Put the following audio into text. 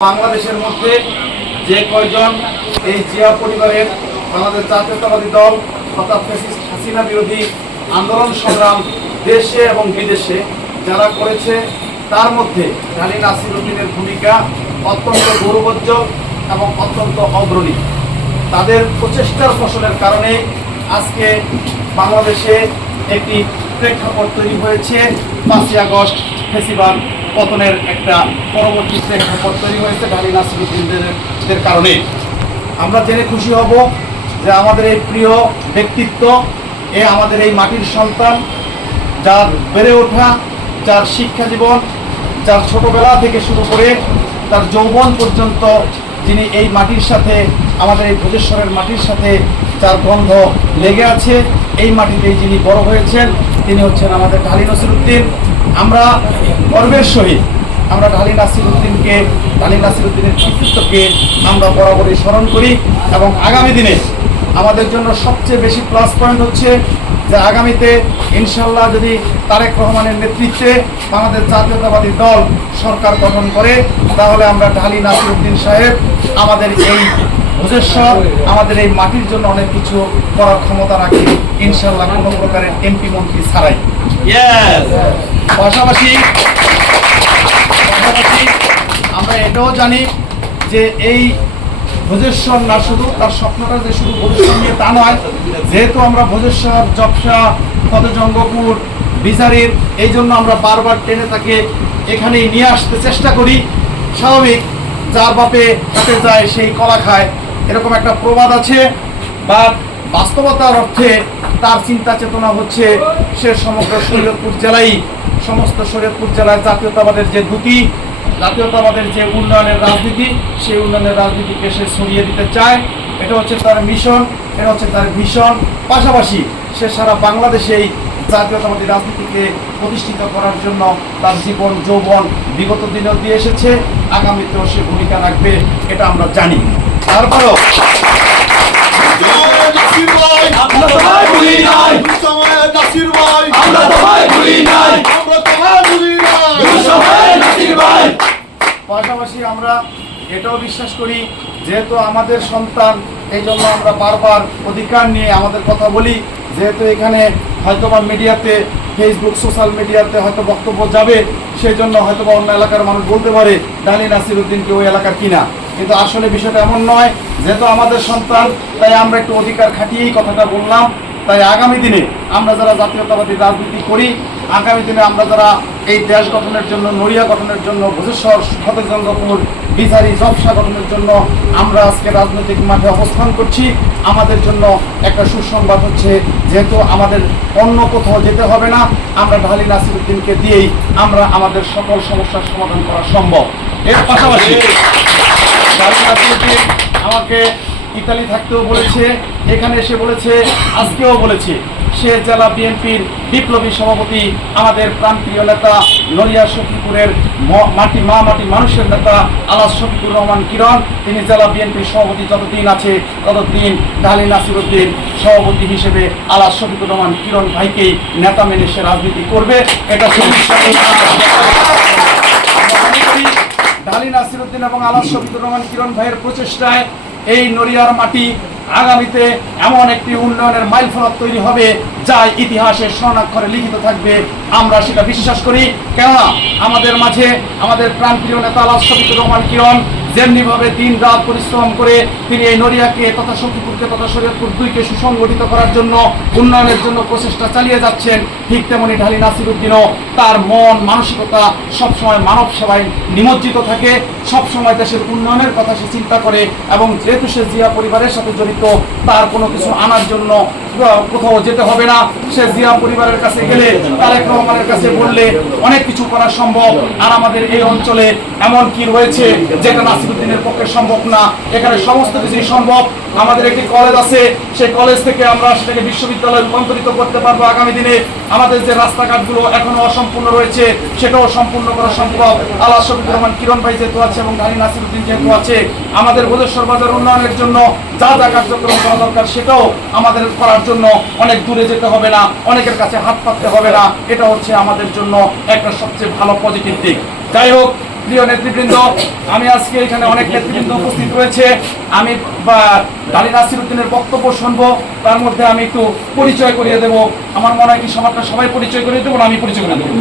বাংলাদেশের মধ্যে যে কয়জন এই জিয়া পরিবারের বাংলাদেশ জাতীয়তাবাদী দল অর্থাৎ হাসিনা বিরোধী আন্দোলন সংগ্রাম দেশে এবং বিদেশে যারা করেছে তার মধ্যে ঢালী নাসির উদ্দিনের ভূমিকা অত্যন্ত গৌরবোজ্জ্বল এবং অত্যন্ত অগ্রণী। তাদের প্রচেষ্টার ফসলের কারণে আজকে বাংলাদেশে একটি প্রেক্ষাপট তৈরি হয়েছে। 5ই আগস্ট ফেসিবাদ পতনের একটা পরবর্তী প্রেক্ষাপট তৈরি হয়েছে ঢালী নাসির উদ্দিনদের কারণে। আমরা জেনে খুশি হব যে আমাদের এই প্রিয় ব্যক্তিত্ব, আমাদের এই মাটির সন্তান, যার বেড়ে ওঠা, যার শিক্ষা জীবন, যার ছোটবেলা থেকে শুরু করে তার যৌবন পর্যন্ত যিনি এই মাটির সাথে, আমাদের এই ভোজেশ্বরের মাটির সাথে যার গন্ধ লেগে আছে, এই মাটিতেই যিনি বড় হয়েছেন, তিনি হচ্ছেন আমাদের ঢালী নাসির উদ্দিন। আমরা গর্বের সহিত আমরা ঢালী নাসির উদ্দিনের কৃতিত্বকে আমরা বরাবরই স্মরণ করি এবং আগামী দিনে আমাদের জন্য সবচেয়ে বেশি প্লাস পয়েন্ট হচ্ছে যে আগামীতে ইনশাল্লাহ যদি তারেক রহমানের নেতৃত্বে বাংলাদেশ জাতীয়তাবাদী দল সরকার গঠন করে, তাহলে আমরা ঢালী নাসির উদ্দিন সাহেব আমাদের এই ভোজেশ্বর, আমাদের এই মাটির জন্য অনেক কিছু করার ক্ষমতা রাখি ইনশাল্লাহ, কোনো প্রকারের এমপি মন্ত্রী ছাড়াই। পাশাপাশি আমরা এটাও জানি যে এই ভোজেশ্বর না শুধু তার স্বপ্নটা যে শুধু ভোজেশ্বর নিয়ে তা নয়, যেহেতু আমরা ভোজেশ্বর, জবসা, ফতেজঙ্গপুর, বিচারির, এই জন্য আমরা বারবার টেনে তাকে এখানেই নিয়ে আসতে চেষ্টা করি। স্বাভাবিক, যার বাপে হাতে যায় সেই কলা খায়, এরকম একটা প্রবাদ আছে। বা বাস্তবতার অর্থে তার চিন্তা চেতনা হচ্ছে সে সমগ্র শরীয়তপুর জেলায়, সমস্ত শরীয়তপুর জেলায় জাতীয়তাবাদের যে দ্যুতি, জাতীয়তাবাদের যে উন্নয়নের রাজনীতি, সেই উন্নয়নের রাজনীতিকে সে ছড়িয়ে দিতে চায়। এটা হচ্ছে তার মিশন, এটা হচ্ছে তার ভিশন। পাশাপাশি সে সারা বাংলাদেশেই জাতীয়তাবাদী রাজনীতিকে প্রতিষ্ঠিত করার জন্য তার জীবন যৌবন বিগত দিনেও দিয়ে এসেছে, আগামীতেও সে ভূমিকা রাখবে, এটা আমরা জানি। তারপরেও পাশাপাশি আমরা এটাও বিশ্বাস করি, যেহেতু আমাদের সন্তান, এই জন্য আমরা বারবার অধিকার নিয়ে আমাদের কথা বলি। যেহেতু এখানে হয়তোবা মিডিয়াতে, ফেসবুক, সোশ্যাল মিডিয়াতে হয়তো বক্তব্য যাবে, সেই জন্য হয়তোবা অন্য এলাকার মানুষ বলতে পারে ঢালী নাসির উদ্দিনকে ওই এলাকার কিনা, কিন্তু আসলে বিষয়টা এমন নয়। যেহেতু আমাদের সন্তান, তাই আমরা একটু অধিকার খাটিয়েই কথাটা বললাম। তাই আগামী দিনে আমরা যারা জাতীয়তাবাদী রাজনীতি করি, আগামী দিনে আমরা যারা এই দেশ গঠনের জন্য, নড়িয়া গঠনের জন্য, ভোজেশ্বর, ফতেজঙ্গপুর, বিচারি, জবসা গঠনের জন্য আমরা আজকে রাজনৈতিক মাঠে অবস্থান করছি, আমাদের জন্য একটা সুসংবাদ হচ্ছে, যেহেতু আমাদের অন্য কোথাও যেতে হবে না, আমরা ঢালী নাসির উদ্দিনকে দিয়েই আমরা আমাদের সকল সমস্যার সমাধান করা সম্ভব। এর পাশাপাশি ঢালী নাসির উদ্দিন আমাকে ইতালি থাকতেও বলেছে, এখানে এসে বলেছে, আজকেও বলেছে, সে জেলা বিএনপির বিপ্লবী সভাপতি, আমাদের প্রাণপ্রিয় নেতা, নড়িয়া সখীপুরের মাটি মানুষের নেতা আলাস শফিকুর রহমান কিরণ, তিনি জেলা বিএনপির সভাপতি যতদিন আছে ততদিন ঢালী নাসির উদ্দিন সভাপতি হিসেবে আলাস শফিকুর রহমান কিরণ ভাইকেই নেতা মেনে সে রাজনীতি করবে। এটা ঢালী নাসির উদ্দিন এবং আলাস শফিকুর রহমান কিরণ ভাইয়ের প্রচেষ্টায় এই নড়িয়ার মাটি আগামীতে এমন একটি উন্নয়নের মাইলফলক তৈরি হবে, যা ইতিহাসের স্বর্ণাক্ষরে লিখিত থাকবে। আমরা সেটা বিশ্বাস করি, কেননা আমাদের মাঝে আমাদের প্রাণপ্রিয় নেতা আলাস শফিকুর রহমান কিরণ যেমনিভাবে দিন রাত পরিশ্রম করে তিনি এই নড়িয়াকে তথা সখীপুরকে তথা শরীয়তপুর দুইকে সুসংগঠিত করার জন্য, উন্নয়নের জন্য প্রচেষ্টা চালিয়ে যাচ্ছেন, ঠিক তেমনি ঢালী নাসির উদ্দিনও তার মন মানসিকতা সবসময় মানব সেবায় নিমজ্জিত থাকে, সবসময় দেশের উন্নয়নের কথা সে চিন্তা করে। এবং যেহেতু সে জিয়া পরিবারের সাথে জড়িত, তার কোনো কিছু আনার জন্য কোথাও যেতে হবে না। সে জিয়া পরিবারের কাছে গেলে, তারেক রহমানের কাছে বললে অনেক কিছু করা সম্ভব। আর আমাদের এই অঞ্চলে এমন কি রয়েছে যেটা নাসির উদ্দিনের পক্ষে সম্ভব না, এখানে সমস্ত কিছুই সম্ভব। আমাদের একটি কলেজ আছে, সেই কলেজ থেকে আমরা সেটাকে বিশ্ববিদ্যালয়ে রূপান্তরিত করতে পারবো আগামী দিনে। আমাদের যে রাস্তাঘাটগুলো এখনো অসম্পূর্ণ রয়েছে, সেটাও সম্পূর্ণ করা সম্ভব। আলাস শফিকুর রহমান কিরণ ভাই যেহেতু আছে এবং ঢালী নাসির উদ্দিন যেহেতু আছে, আমাদের ভোজেশ্বর বাজার উন্নয়নের জন্য যা যা কার্যক্রম করা দরকার সেটাও আমাদের করার জন্য অনেক দূরে যেতে হবে না, অনেকের কাছে হাত পাততে হবে না। এটা হচ্ছে আমাদের জন্য একটা সবচেয়ে ভালো পজিটিভ দিক। যাই হোক, প্রিয় নেতৃবৃন্দ, আমি আজকে এখানে অনেক নেতৃবৃন্দ উপস্থিত রয়েছে। আমি ডালি নাসির উদ্দিনের বক্তব্য শুনবো, তার মধ্যে আমি একটু পরিচয় করিয়ে দেবো। আমার মনে হয় কি সবাই পরিচয় করিয়ে দেবো না আমি পরিচয় করে দেবো?